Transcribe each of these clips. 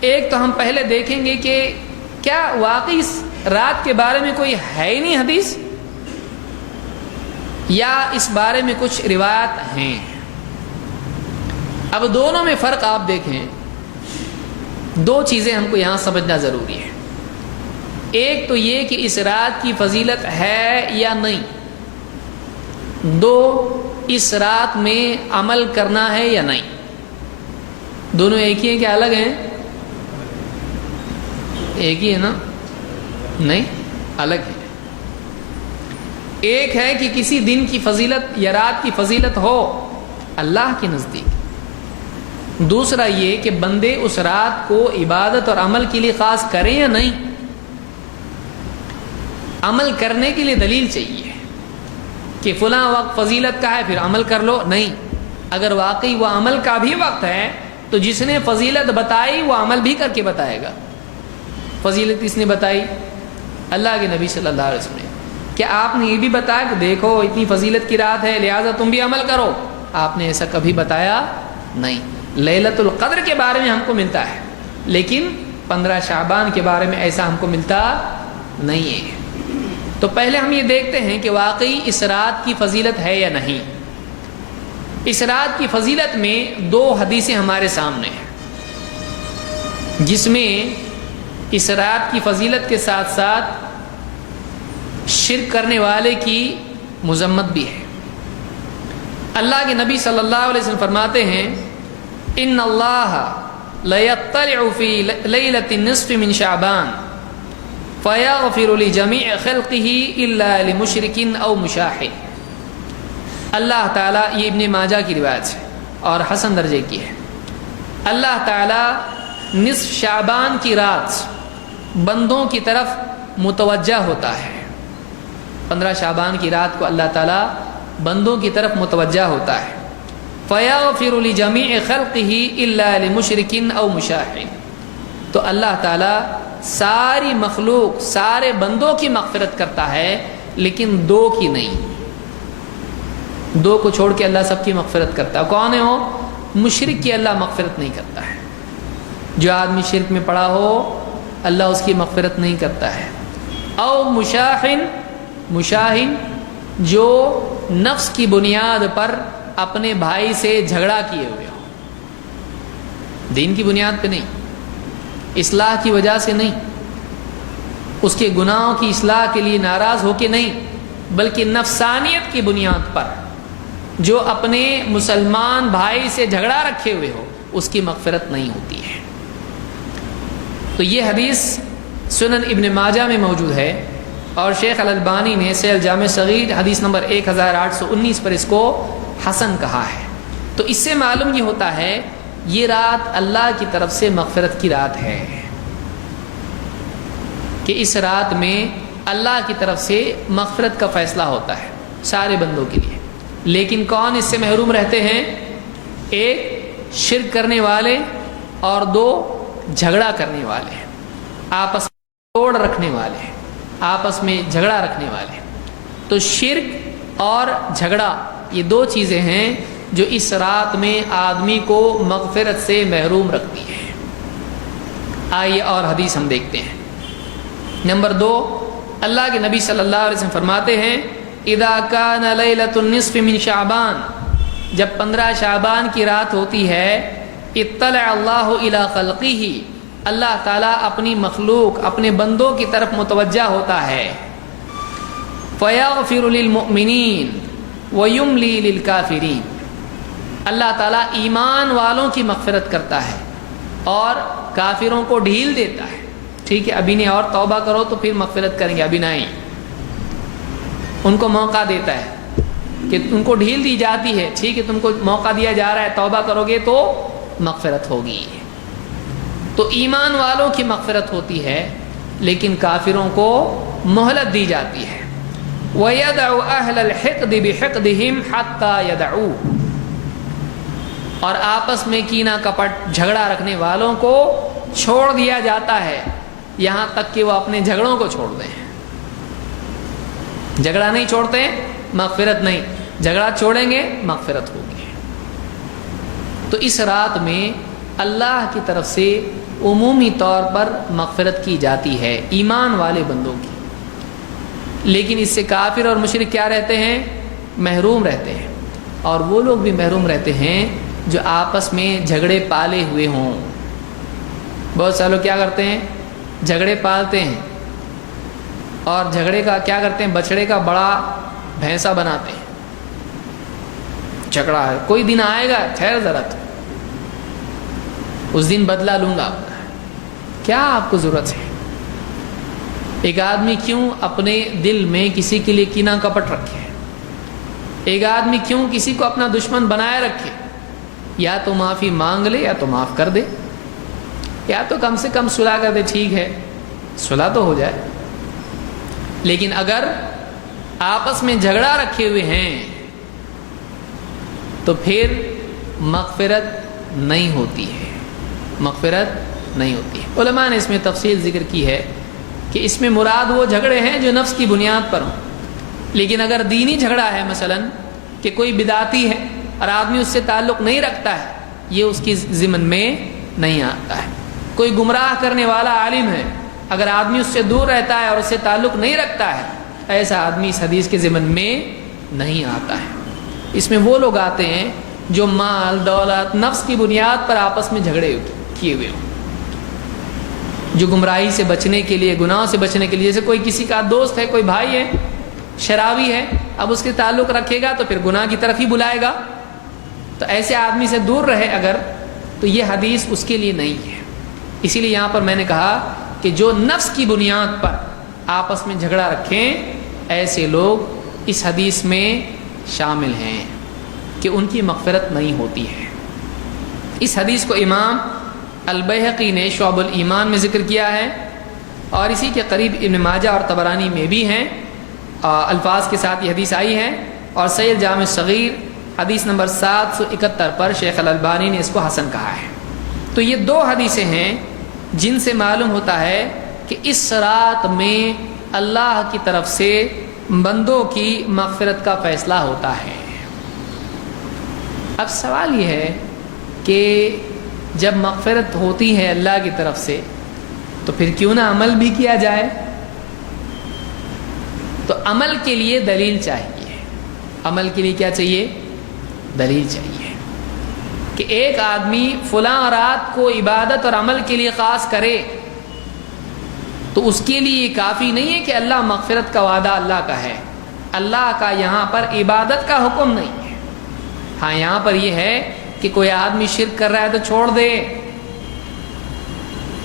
ایک تو ہم پہلے دیکھیں گے کہ کیا واقعی اس رات کے بارے میں کوئی ہے ہی نہیں حدیث، یا اس بارے میں کچھ روایات ہیں۔ اب دونوں میں فرق آپ دیکھیں، دو چیزیں ہم کو یہاں سمجھنا ضروری ہے۔ ایک تو یہ کہ اس رات کی فضیلت ہے یا نہیں، دو اس رات میں عمل کرنا ہے یا نہیں۔ دونوں ایک ہی ہیں کہ الگ ہیں؟ ایک ہی ہے نا؟ نہیں، الگ ہے۔ ایک ہے کہ کسی دن کی فضیلت یا رات کی فضیلت ہو اللہ کے نزدیک، دوسرا یہ کہ بندے اس رات کو عبادت اور عمل کے لیے خاص کریں یا نہیں۔ عمل کرنے کے لیے دلیل چاہیے کہ فلاں وقت فضیلت کا ہے پھر عمل کر لو، نہیں۔ اگر واقعی وہ عمل کا بھی وقت ہے تو جس نے فضیلت بتائی وہ عمل بھی کر کے بتائے گا۔ فضیلت کس نے بتائی؟ اللہ کے نبی صلی اللہ علیہ وسلم نے۔ کیا آپ نے یہ بھی بتایا کہ دیکھو اتنی فضیلت کی رات ہے لہذا تم بھی عمل کرو؟ آپ نے ایسا کبھی بتایا نہیں۔ لیلۃ القدر کے بارے میں ہم کو ملتا ہے، لیکن 15 شعبان کے بارے میں ایسا ہم کو ملتا نہیں ہے۔ تو پہلے ہم یہ دیکھتے ہیں کہ واقعی اس رات کی فضیلت ہے یا نہیں۔ اس رات کی فضیلت میں دو حدیثیں ہمارے سامنے ہیں، جس میں اس رات کی فضیلت کے ساتھ ساتھ شرک کرنے والے کی مذمت بھی ہے۔ اللہ کے نبی صلی اللہ علیہ وسلم فرماتے ہیں ان اللہ لیطلع فی لیلۃ النصف من شعبان فیغفر لجمیع خلقہ الا لمشرک او مشاحن۔ اللہ تعالیٰ، یہ ابن ماجہ کی روایت ہے اور حسن درجے کی ہے، اللہ تعالیٰ نصف شعبان کی رات بندوں کی طرف متوجہ ہوتا ہے۔ 15 شعبان کی رات کو اللہ تعالیٰ بندوں کی طرف متوجہ ہوتا ہے۔ فَيَغْفِرُ لِجَمِيعِ خَلْقِهِ إِلَّا لِمُشْرِكٍ أَوْ مُشَاحٍ، تو اللہ تعالیٰ ساری مخلوق، سارے بندوں کی مغفرت کرتا ہے لیکن دو کی نہیں۔ دو کو چھوڑ کے اللہ سب کی مغفرت کرتا ہے۔ کون ہے وہ؟ مشرک کی اللہ مغفرت نہیں کرتا ہے۔ جو آدمی شرک میں پڑا ہو اللہ اس کی مغفرت نہیں کرتا ہے۔ او مشاحن، مشاحن جو نفس کی بنیاد پر اپنے بھائی سے جھگڑا کیے ہوئے ہو، دین کی بنیاد پہ نہیں، اصلاح کی وجہ سے نہیں، اس کے گناہوں کی اصلاح کے لیے ناراض ہو کے نہیں، بلکہ نفسانیت کی بنیاد پر جو اپنے مسلمان بھائی سے جھگڑا رکھے ہوئے ہو اس کی مغفرت نہیں ہوتی ہے۔ تو یہ حدیث سنن ابن ماجہ میں موجود ہے اور شیخ الالبانی نے صحیح الجامع صغیر حدیث نمبر 1819 پر اس کو حسن کہا ہے۔ تو اس سے معلوم یہ ہوتا ہے یہ رات اللہ کی طرف سے مغفرت کی رات ہے، کہ اس رات میں اللہ کی طرف سے مغفرت کا فیصلہ ہوتا ہے سارے بندوں کے لیے۔ لیکن کون اس سے محروم رہتے ہیں؟ ایک شرک کرنے والے اور دو جھگڑا کرنے والے، آپس میں توڑ رکھنے والے، آپس میں جھگڑا رکھنے والے۔ تو شرک اور جھگڑا یہ دو چیزیں ہیں جو اس رات میں آدمی کو مغفرت سے محروم رکھتی ہیں۔ آئیے اور حدیث ہم دیکھتے ہیں۔ نمبر 2، اللہ کے نبی صلی اللہ علیہ وسلم فرماتے ہیں اذا کان لیلۃ النصف من شعبان، جب 15 شعبان کی رات ہوتی ہے، اطلع اللہ الی خلقہ، اللہ تعالیٰ اپنی مخلوق، اپنے بندوں کی طرف متوجہ ہوتا ہے۔ فیغفر للمؤمنین ویملی للکافرین، اللہ تعالیٰ ایمان والوں کی مغفرت کرتا ہے اور کافروں کو ڈھیل دیتا ہے۔ ٹھیک ہے، ابھی نہیں اور توبہ کرو تو پھر مغفرت کریں گے، ابھی نہیں، ان کو موقع دیتا ہے کہ ان کو ڈھیل دی جاتی ہے۔ ٹھیک ہے، تم کو موقع دیا جا رہا ہے، توبہ کرو گے تو مغفرت ہوگی۔ تو ایمان والوں کی مغفرت ہوتی ہے لیکن کافروں کو مہلت دی جاتی ہے۔ وَيَدْعُ أَهْلَ الْحِقْدِ بِحِقْدِهِمْ حَتَّى يَدْعُوا، اور آپس میں کینہ کپٹ جھگڑا رکھنے والوں کو چھوڑ دیا جاتا ہے یہاں تک کہ وہ اپنے جھگڑوں کو چھوڑ دیں۔ جھگڑا نہیں چھوڑتے مغفرت نہیں، جھگڑا چھوڑیں گے مغفرت ہوگی۔ تو اس رات میں اللہ کی طرف سے عمومی طور پر مغفرت کی جاتی ہے ایمان والے بندوں کی، لیکن اس سے کافر اور مشرک کیا رہتے ہیں؟ محروم رہتے ہیں، اور وہ لوگ بھی محروم رہتے ہیں جو آپس میں جھگڑے پالے ہوئے ہوں۔ بہت سارے لوگ کیا کرتے ہیں؟ جھگڑے پالتے ہیں، اور جھگڑے کا کیا کرتے ہیں؟ بچڑے کا بڑا بھینسا بناتے ہیں۔ جھگڑا ہے، کوئی دن آئے گا، ٹھہر ذرا، اس دن بدلہ لوں گا۔ کیا آپ کو ضرورت ہے؟ ایک آدمی کیوں اپنے دل میں کسی کے لیے کینہ کپٹ رکھے؟ ایک آدمی کیوں کسی کو اپنا دشمن بنائے رکھے؟ یا تو معافی مانگ لے یا تو معاف کر دے، یا تو کم سے کم صلح کر دے، ٹھیک ہے صلح تو ہو جائے۔ لیکن اگر آپس میں جھگڑا رکھے ہوئے ہیں تو پھر مغفرت نہیں ہوتی ہے، مغفرت نہیں ہوتی ہے۔ علماء نے اس میں تفصیل ذکر کی ہے کہ اس میں مراد وہ جھگڑے ہیں جو نفس کی بنیاد پر ہوں، لیکن اگر دینی جھگڑا ہے، مثلا کہ کوئی بدعتی ہے اور آدمی اس سے تعلق نہیں رکھتا ہے، یہ اس کی ضمن میں نہیں آتا ہے۔ کوئی گمراہ کرنے والا عالم ہے، اگر آدمی اس سے دور رہتا ہے اور اس سے تعلق نہیں رکھتا ہے، ایسا آدمی اس حدیث کے ضمن میں نہیں آتا ہے۔ اس میں وہ لوگ آتے ہیں جو مال دولت نفس کی بنیاد پر آپس میں جھگڑے کیے ہوئے ہوں، جو گمراہی سے بچنے کے لیے، گناہوں سے بچنے کے لیے، جیسے کوئی کسی کا دوست ہے، کوئی بھائی ہے شرابی ہے، اب اس کے تعلق رکھے گا تو پھر گناہ کی طرف ہی بلائے گا، تو ایسے آدمی سے دور رہے اگر، تو یہ حدیث اس کے لیے نہیں ہے۔ اسی لیے یہاں پر میں نے کہا کہ جو نفس کی بنیاد پر آپس میں جھگڑا رکھیں، ایسے لوگ اس حدیث میں شامل ہیں کہ ان کی مغفرت نہیں ہوتی ہے۔ اس حدیث کو امام البیہقی نے شعب الایمان میں ذکر کیا ہے، اور اسی کے قریب ابن ماجہ اور طبرانی میں بھی ہیں، الفاظ کے ساتھ یہ حدیث آئی ہے، اور صحیح جامع صغیر حدیث نمبر 771 پر شیخ الالبانی نے اس کو حسن کہا ہے۔ تو یہ دو حدیثیں ہیں جن سے معلوم ہوتا ہے کہ اس رات میں اللہ کی طرف سے بندوں کی مغفرت کا فیصلہ ہوتا ہے۔ اب سوال یہ ہے کہ جب مغفرت ہوتی ہے اللہ کی طرف سے تو پھر کیوں نہ عمل بھی کیا جائے؟ تو عمل کے لیے دلیل چاہیے۔ عمل کے لیے کیا چاہیے؟ دلیل چاہیے کہ ایک آدمی فلاں رات کو عبادت اور عمل کے لیے خاص کرے تو اس کے لیے یہ کافی نہیں ہے کہ اللہ مغفرت کا وعدہ اللہ کا ہے، اللہ کا یہاں پر عبادت کا حکم نہیں ہے۔ ہاں یہاں پر یہ ہے کہ کوئی آدمی شرک کر رہا ہے تو چھوڑ دے،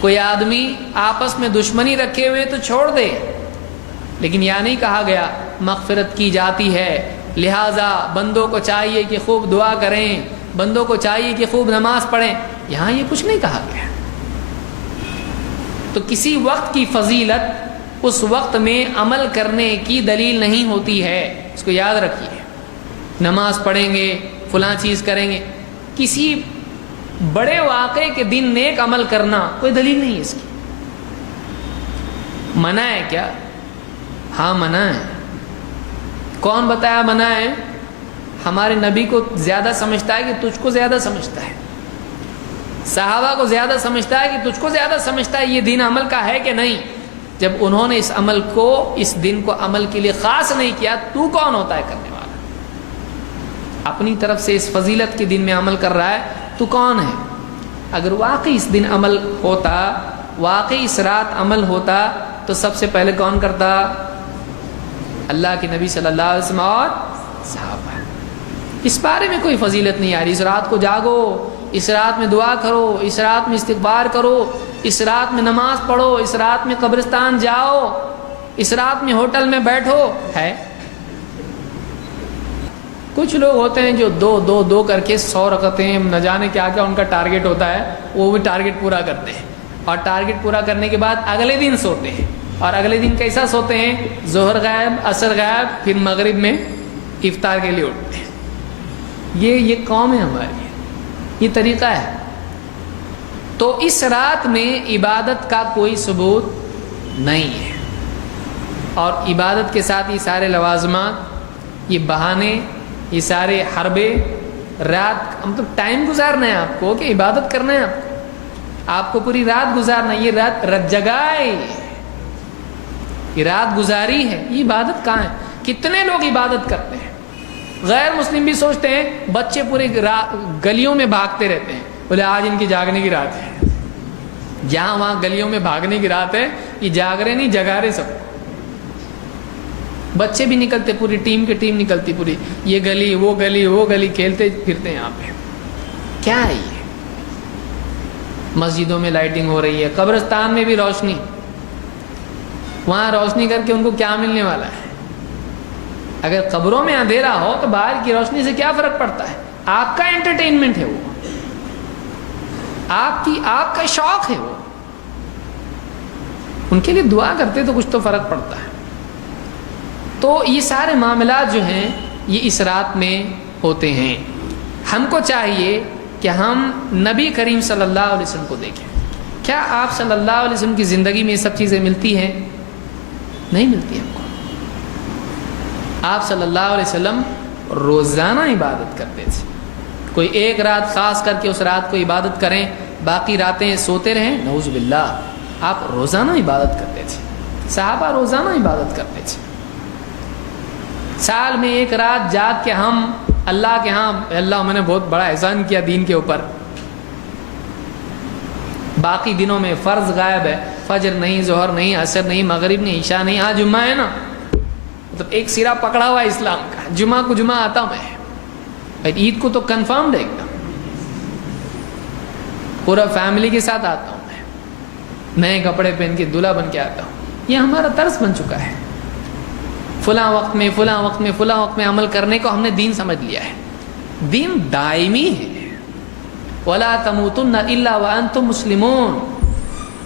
کوئی آدمی آپس میں دشمنی رکھے ہوئے تو چھوڑ دے، لیکن یہ نہیں کہا گیا مغفرت کی جاتی ہے لہٰذا بندوں کو چاہیے کہ خوب دعا کریں، بندوں کو چاہیے کہ خوب نماز پڑھیں، یہاں یہ کچھ نہیں کہا گیا۔ تو کسی وقت کی فضیلت اس وقت میں عمل کرنے کی دلیل نہیں ہوتی ہے، اس کو یاد رکھیے۔ نماز پڑھیں گے، فلاں چیز کریں گے، کسی بڑے واقعے کے دن نیک عمل کرنا کوئی دلیل نہیں ہے اس کی۔ منع ہے کیا؟ ہاں منع ہے۔ کون بتایا منع ہے؟ ہمارے نبی کو زیادہ سمجھتا ہے کہ تجھ کو زیادہ سمجھتا ہے، صحابہ کو زیادہ سمجھتا ہے کہ تجھ کو زیادہ سمجھتا ہے یہ دین عمل کا ہے کہ نہیں۔ جب انہوں نے اس عمل کو، اس دن کو عمل کے لیے خاص نہیں کیا، تو کون ہوتا ہے کرنے والا؟ اپنی طرف سے اس فضیلت کے دن میں عمل کر رہا ہے، تو کون ہے؟ اگر واقعی اس دن عمل ہوتا، واقعی اس رات عمل ہوتا، تو سب سے پہلے کون کرتا؟ اللہ کے نبی صلی اللہ علیہ وسلم اور صحابہ۔ اس بارے میں کوئی فضیلت نہیں آ رہی۔ اس رات کو جاگو، اس رات میں دعا کرو، اس رات میں استغفار کرو، اس رات میں نماز پڑھو، اس رات میں قبرستان جاؤ، اس رات میں ہوٹل میں بیٹھو، ہے؟ کچھ لوگ ہوتے ہیں جو دو کر کے 100 رکعتیں، نہ جانے کیا کیا ان کا ٹارگٹ ہوتا ہے، وہ بھی ٹارگٹ پورا کرتے ہیں، اور ٹارگٹ پورا کرنے کے بعد اگلے دن سوتے ہیں، اور اگلے دن کیسا سوتے ہیں؟ ظہر غائب، عصر غائب، پھر مغرب میں افطار کے لیے اٹھتے ہیں۔ یہ قوم ہے ہماری، یہ طریقہ ہے۔ تو اس رات میں عبادت کا کوئی ثبوت نہیں ہے، اور عبادت کے ساتھ یہ سارے لوازمات، یہ بہانے، یہ سارے حربے، رات مطلب ٹائم گزارنا ہے آپ کو کہ عبادت کرنا ہے آپ کو پوری رات گزارنا ہے. یہ رات جگائے، یہ رات گزاری ہے، یہ عبادت کہاں ہے؟ کتنے لوگ عبادت کرتے ہیں. غیر مسلم بھی سوچتے ہیں، بچے پورے گلیوں میں بھاگتے رہتے ہیں، بولے آج ان کی جاگنے کی رات ہے. جہاں وہاں گلیوں میں بھاگنے کی رات ہے، یہ جاگ رہے نہیں جگا رہے سب. بچے بھی نکلتے، پوری ٹیم کی ٹیم نکلتی، پوری یہ گلی وہ گلی وہ گلی کھیلتے پھرتے ہیں. یہاں پہ کیا ہے؟ یہ مسجدوں میں لائٹنگ ہو رہی ہے، قبرستان میں بھی روشنی، وہاں روشنی کر کے ان کو کیا ملنے والا ہے؟ اگر قبروں میں اندھیرا ہو تو باہر کی روشنی سے کیا فرق پڑتا ہے؟ آپ کا انٹرٹینمنٹ ہے وہ، آپ کا شوق ہے وہ. ان کے لیے دعا کرتے تو کچھ تو فرق پڑتا ہے. تو یہ سارے معاملات جو ہیں یہ اس رات میں ہوتے ہیں. ہم کو چاہیے کہ ہم نبی کریم صلی اللہ علیہ وسلم کو دیکھیں. کیا آپ صلی اللہ علیہ وسلم کی زندگی میں یہ سب چیزیں ملتی ہیں؟ نہیں ملتی ہم کو. آپ صلی اللہ علیہ وسلم روزانہ عبادت کرتے تھے. کوئی ایک رات خاص کر کے اس رات کو عبادت کریں، باقی راتیں سوتے رہیں، نعوذ باللہ. آپ روزانہ عبادت کرتے تھے، صحابہ روزانہ عبادت کرتے تھے. سال میں ایک رات جاگ کے ہم اللہ کے ہاں، اللہ میں نے بہت بڑا احسان کیا دین کے اوپر. باقی دنوں میں فرض غائب ہے، فجر نہیں، ظہر نہیں، عصر نہیں، مغرب نہیں، عشاء نہیں. ہاں جمعہ ہے نا، مطلب ایک سرا پکڑا ہوا ہے اسلام کا. جمعہ کو جمعہ آتا ہوں میں، عید کو تو کنفرم ایک دم پورا فیملی کے ساتھ آتا ہوں میں، نئے کپڑے پہن کے دلہا بن کے آتا ہوں. یہ ہمارا طرز بن چکا ہے. فلاں وقت میں فلاں وقت میں فلاں وقت میں عمل کرنے کو ہم نے دین سمجھ لیا ہے. دین دائمی ہے. وَلَا تَمُوتُنَّ إِلَّا وَأَنْتُمْ مُسْلِمُونَ.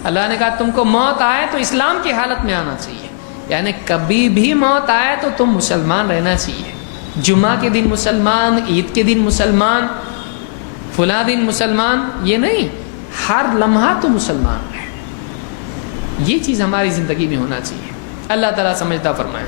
اللہ نے کہا تم کو موت آئے تو اسلام کی حالت میں آنا چاہیے، یعنی کبھی بھی موت آئے تو تم مسلمان رہنا چاہیے. جمعہ کے دن مسلمان، عید کے دن مسلمان، فلاں دن مسلمان، یہ نہیں، ہر لمحہ تو مسلمان ہے. یہ چیز ہماری زندگی میں ہونا چاہیے. اللہ تعالیٰ سمجھتا فرمائے.